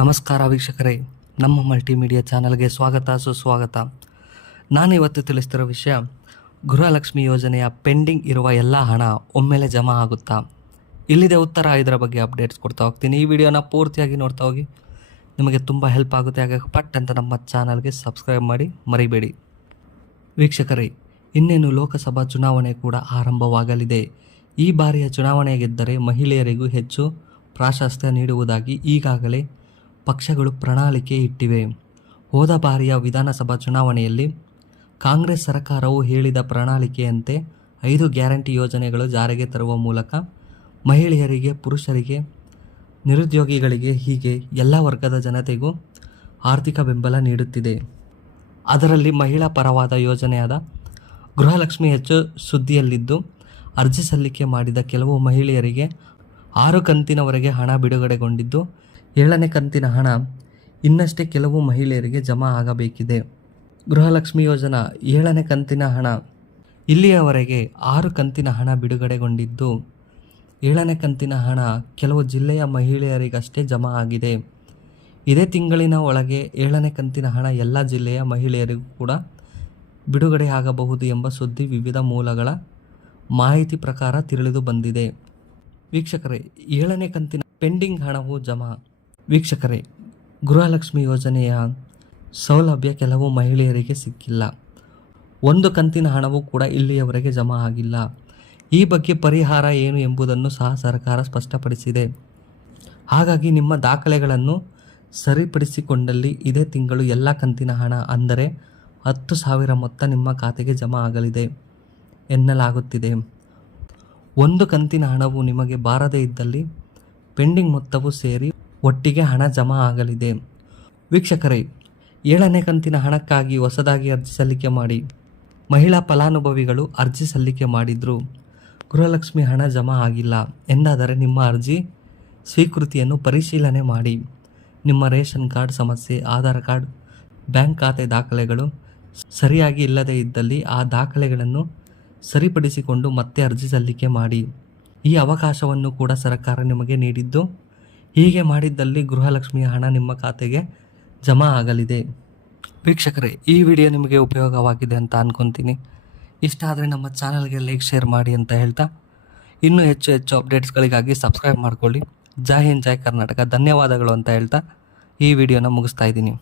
ನಮಸ್ಕಾರ ವೀಕ್ಷಕರೇ, ನಮ್ಮ ಮಲ್ಟಿಮೀಡಿಯಾ ಚಾನಲ್ಗೆ ಸ್ವಾಗತ ಸುಸ್ವಾಗತ. ನಾನಿವತ್ತು ತಿಳಿಸ್ತಿರೋ ವಿಷಯ, ಗೃಹಲಕ್ಷ್ಮಿ ಯೋಜನೆಯ ಪೆಂಡಿಂಗ್ ಇರುವ ಎಲ್ಲ ಹಣ ಒಮ್ಮೆಲೆ ಜಮಾ ಆಗುತ್ತಾ? ಇಲ್ಲಿದೆ ಉತ್ತರ. ಇದರ ಬಗ್ಗೆ ಅಪ್ಡೇಟ್ಸ್ ಕೊಡ್ತಾ ಹೋಗ್ತೀನಿ. ಈ ವಿಡಿಯೋನ ಪೂರ್ತಿಯಾಗಿ ನೋಡ್ತಾ ಹೋಗಿ, ನಿಮಗೆ ತುಂಬ ಹೆಲ್ಪ್ ಆಗುತ್ತೆ. ಹಾಗಾಗಿ ಪಟ್ ಅಂತ ನಮ್ಮ ಚಾನಲ್ಗೆ ಸಬ್ಸ್ಕ್ರೈಬ್ ಮಾಡಿ ಮರಿಬೇಡಿ. ವೀಕ್ಷಕರೇ, ಇನ್ನೇನು ಲೋಕಸಭಾ ಚುನಾವಣೆ ಕೂಡ ಆರಂಭವಾಗಲಿದೆ. ಈ ಬಾರಿಯ ಚುನಾವಣೆ ಗೆದ್ದರೆ ಮಹಿಳೆಯರಿಗೂ ಹೆಚ್ಚು ಪ್ರಾಶಸ್ತ್ಯ ನೀಡುವುದಾಗಿ ಈಗಾಗಲೇ ಪಕ್ಷಗಳು ಪ್ರಣಾಳಿಕೆ ಇಟ್ಟಿವೆ. ಹೋದ ಬಾರಿಯ ವಿಧಾನಸಭಾ ಚುನಾವಣೆಯಲ್ಲಿ ಕಾಂಗ್ರೆಸ್ ಸರ್ಕಾರವು ಹೇಳಿದ ಪ್ರಣಾಳಿಕೆಯಂತೆ 5 ಗ್ಯಾರಂಟಿ ಯೋಜನೆಗಳು ಜಾರಿಗೆ ತರುವ ಮೂಲಕ ಮಹಿಳೆಯರಿಗೆ, ಪುರುಷರಿಗೆ, ನಿರುದ್ಯೋಗಿಗಳಿಗೆ ಹೀಗೆ ಎಲ್ಲ ವರ್ಗದ ಜನತೆಗೂ ಆರ್ಥಿಕ ಬೆಂಬಲ ನೀಡುತ್ತಿದೆ. ಅದರಲ್ಲಿ ಮಹಿಳಾ ಪರವಾದ ಯೋಜನೆಯಾದ ಗೃಹಲಕ್ಷ್ಮಿ ಹೆಚ್ಚು ಸುದ್ದಿಯಲ್ಲಿದ್ದು, ಅರ್ಜಿ ಸಲ್ಲಿಕೆ ಮಾಡಿದ ಕೆಲವು ಮಹಿಳೆಯರಿಗೆ 6 ಕಂತಿನವರೆಗೆ ಹಣ ಬಿಡುಗಡೆಗೊಂಡಿದ್ದು, 7ನೇ ಕಂತಿನ ಹಣ ಇನ್ನಷ್ಟೇ ಕೆಲವು ಮಹಿಳೆಯರಿಗೆ ಜಮಾ ಆಗಬೇಕಿದೆ. ಗೃಹಲಕ್ಷ್ಮಿ ಯೋಜನಾ 7ನೇ ಕಂತಿನ ಹಣ ಇಲ್ಲಿಯವರೆಗೆ 6 ಕಂತಿನ ಹಣ ಬಿಡುಗಡೆಗೊಂಡಿದ್ದು, 7ನೇ ಕಂತಿನ ಹಣ ಕೆಲವು ಜಿಲ್ಲೆಯ ಮಹಿಳೆಯರಿಗಷ್ಟೇ ಜಮಾ ಆಗಿದೆ. ಇದೇ ತಿಂಗಳಿನ ಒಳಗೆ 7ನೇ ಕಂತಿನ ಹಣ ಎಲ್ಲ ಜಿಲ್ಲೆಯ ಮಹಿಳೆಯರಿಗೂ ಕೂಡ ಬಿಡುಗಡೆಯಾಗಬಹುದು ಎಂಬ ಸುದ್ದಿ ವಿವಿಧ ಮೂಲಗಳ ಮಾಹಿತಿ ಪ್ರಕಾರ ತಿಳಿದು ಬಂದಿದೆ. ವೀಕ್ಷಕರೇ, 7ನೇ ಕಂತಿನ ಪೆಂಡಿಂಗ್ ಹಣವು ಜಮಾ. ವೀಕ್ಷಕರೇ, ಗೃಹಲಕ್ಷ್ಮಿ ಯೋಜನೆಯ ಸೌಲಭ್ಯ ಕೆಲವು ಮಹಿಳೆಯರಿಗೆ ಸಿಕ್ಕಿಲ್ಲ. 1 ಕಂತಿನ ಹಣವೂ ಕೂಡ ಇಲ್ಲಿಯವರೆಗೆ ಜಮಾ ಆಗಿಲ್ಲ. ಈ ಬಗ್ಗೆ ಪರಿಹಾರ ಏನು ಎಂಬುದನ್ನು ಸಹ ಸರ್ಕಾರ ಸ್ಪಷ್ಟಪಡಿಸಿದೆ. ಹಾಗಾಗಿ ನಿಮ್ಮ ದಾಖಲೆಗಳನ್ನು ಸರಿಪಡಿಸಿಕೊಂಡಲ್ಲಿ ಇದೇ ತಿಂಗಳು ಎಲ್ಲ ಕಂತಿನ ಹಣ ಅಂದರೆ 10,000 ಮೊತ್ತ ನಿಮ್ಮ ಖಾತೆಗೆ ಜಮಾ ಆಗಲಿದೆ ಎನ್ನಲಾಗುತ್ತಿದೆ. 1 ಕಂತಿನ ಹಣವು ನಿಮಗೆ ಬಾರದೇ ಇದ್ದಲ್ಲಿ ಪೆಂಡಿಂಗ್ ಮೊತ್ತವು ಸೇರಿ ಒಟ್ಟಿಗೆ ಹಣ ಜಮಾ ಆಗಲಿದೆ. ವೀಕ್ಷಕರೇ, 7ನೇ ಕಂತಿನ ಹಣಕ್ಕಾಗಿ ಹೊಸದಾಗಿ ಅರ್ಜಿ ಸಲ್ಲಿಕೆ ಮಾಡಿ ಮಹಿಳಾ ಫಲಾನುಭವಿಗಳು ಅರ್ಜಿ ಸಲ್ಲಿಕೆ ಮಾಡಿದ್ರು, ಗೃಹಲಕ್ಷ್ಮಿ ಹಣ ಜಮಾ ಆಗಿಲ್ಲ ಎಂದಾದರೆ ನಿಮ್ಮ ಅರ್ಜಿ ಸ್ವೀಕೃತಿಯನ್ನು ಪರಿಶೀಲನೆ ಮಾಡಿ. ನಿಮ್ಮ ರೇಷನ್ ಕಾರ್ಡ್ ಸಮಸ್ಯೆ, ಆಧಾರ್ ಕಾರ್ಡ್, ಬ್ಯಾಂಕ್ ಖಾತೆ ದಾಖಲೆಗಳು ಸರಿಯಾಗಿ ಇಲ್ಲದೇ ಇದ್ದಲ್ಲಿ ಆ ದಾಖಲೆಗಳನ್ನು ಸರಿಪಡಿಸಿಕೊಂಡು ಮತ್ತೆ ಅರ್ಜಿ ಸಲ್ಲಿಕೆ ಮಾಡಿ. ಈ ಅವಕಾಶವನ್ನು ಕೂಡ ಸರ್ಕಾರ ನಿಮಗೆ ನೀಡಿದ್ದು, ಹೀಗೆ ಮಾಡಿದ್ದಲ್ಲಿ ಗೃಹಲಕ್ಷ್ಮಿಯ ಹಣ ನಿಮ್ಮ ಖಾತೆಗೆ ಜಮಾ ಆಗಲಿದೆ. ವೀಕ್ಷಕರೇ, ಈ ವಿಡಿಯೋ ನಿಮಗೆ ಉಪಯೋಗವಾಗಿದೆ ಅಂತ ಅನ್ಕೊತೀನಿ. ಇಷ್ಟ ಆದರೆ ನಮ್ಮ ಚಾನಲ್ಗೆ ಲೈಕ್, ಶೇರ್ ಮಾಡಿ ಅಂತ ಹೇಳ್ತಾ, ಇನ್ನೂ ಹೆಚ್ಚು ಅಪ್ಡೇಟ್ಸ್ಗಳಿಗಾಗಿ ಸಬ್ಸ್ಕ್ರೈಬ್ ಮಾಡ್ಕೊಳ್ಳಿ. ಜೈ ಹಿಂದ್, ಜೈ ಕರ್ನಾಟಕ. ಧನ್ಯವಾದಗಳು ಅಂತ ಹೇಳ್ತಾ ಈ ವಿಡಿಯೋನ ಮುಗಿಸ್ತಾ ಇದ್ದೀನಿ.